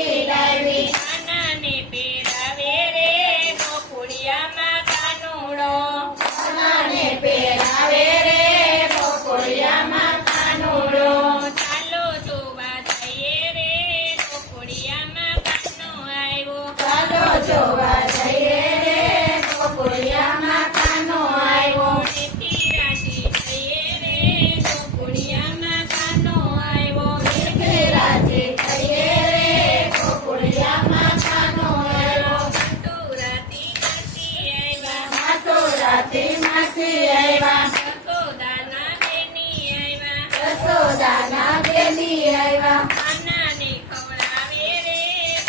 મીઠી લાવી કાનાને પહેરાવે રે ગોકુળિયામાં કાનુડો કાનાને પહેરાવે રે ગોકુળિયામાં કાનુડો ચાલો જોવા જઈએ રે ગોકુળિયામાં કાનો આવ્યો ચાલો જોવા જઈએ રે ગોકુળિયામાં કાનો આવ્યો મીઠી રાજી જઈએ રે ગોકુળિયામાં કાનો આવ્યો મીઠી રાજી થઈએ રે ગોકુળિયામાં કાનો આવ્યો મથુરાથી કાશી આવ્યા મથુરાથી માસી આવ્યા યશોદાના બેની આવ્યા યશોદાના બેની આવ્યા કાનાને ખવડાવે રે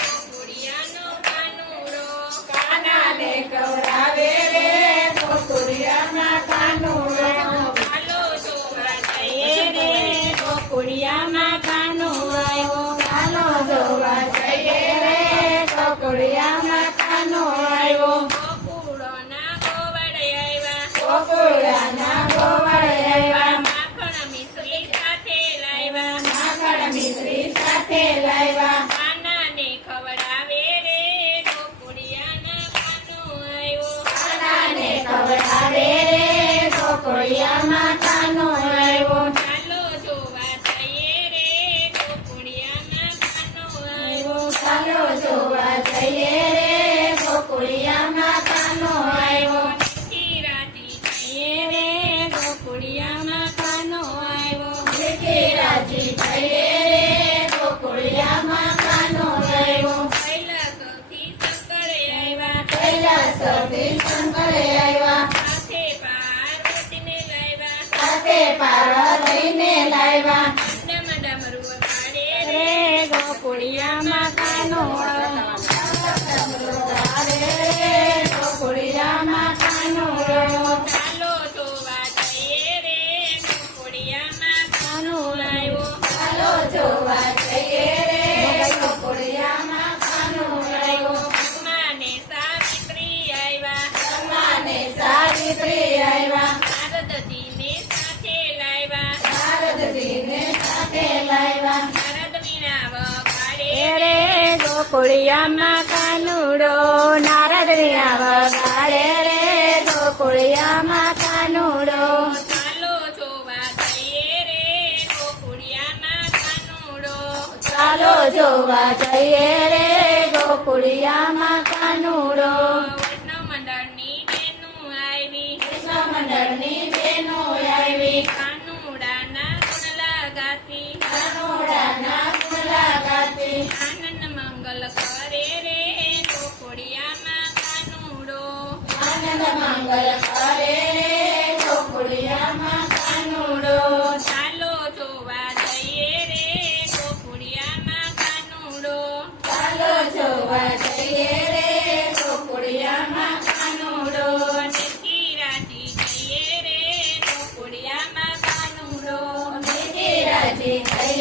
ગોકુળિયાનો કાનુડો કાનાને ખવડાવે રે ગોકુળિયામાં કાનુડો ચાલો જોવા જઈએ રે ગોકુળિયામાં કાનો આવ્યો ચાલો જોવા જઈએ રે ગોકુળિયામાં કાનો આવ્યો ગોકુળોના ગોવડ આવ્યા ગોકુળાના ગોવળ આવ્યા માખણ મિશ્રી સાથે લાવ્યા માખણ મિશ્રી સાથે લાવ્યા કાનાને ખવડાવે રે ગોકુળિયાના કાનો આવ્યો કાનાને ખવડાવે રે ગોકુળિયામાં કાનો આવ્યો ચાલો જોવા જઈએ રે ગોકુળિયામાં કાનો આવ્યો ચાલો જોવા જઈએ રે ગોકુળિયામાં કાનો આવ્યો મીઠી રાજી જઈએ રે ગોકુળિયામાં કાનો આવ્યો મીઠી રાજી થઈએ રે ગોકુળિયામાં કાનો આવ્યો કૈલાસથી શંકરે આવ્યા કૈલાસથી શંકરે આવ્યા સાથે પાર્વતીને લાવ્યા સાથે પાર્વતીને લાવ્યા ડમ ડમરું વગાડે રે ગોકુળિયામાં કાનો તારે રે ગોકુળિયામાં કાનો આવ્યો ચાલો જોવા જઈએ રે ગોકુળિયામાં કાનો આવ્યો ચાલો જોવા જઈએ રે ગોકુળિયામાં કાનો આવ્યો માને સાવિત્રી આવ્યા બ્રહ્માને સાવિત્રી આવ્યા નારદજીને સાથે લાવ્યા નારદજીને સાથે લાવ્યા નારદ વીણા વગાડે રે ગોકુળિયામાં કાનુડો નારદ વીણા વગાડે રે ગોકુળિયામાં કાનુડો ચાલો જોવા જઈએ રે ગોકુળિયામાં કાનુડો ચાલો જોવા જઈએ રે ગોકુળિયામાં કાનુડો વૈષ્ણવ મંડળની બેનું આવી કૃષ્ણ મંડળની બહેનો આવી કાનુડાના ગુણલા ગાતી કાનુડાના ગુણલા ગાતી આનંદ મંગલ કરે રે ગોકુળિયામાં કાનુડો આનંદ મંગલ કરે રે ગોકુળિયામાં કાનુડો ચાલો જોવા જઈએ રે ગોકુળિયામાં કાનુડો ચાલો જોવા જઈએ રે ગોકુળિયામાં કાનુડો મીઠી રાજી જઈએ રે ગોકુળિયામાં કાનુડો મીઠી રાજી થઈએ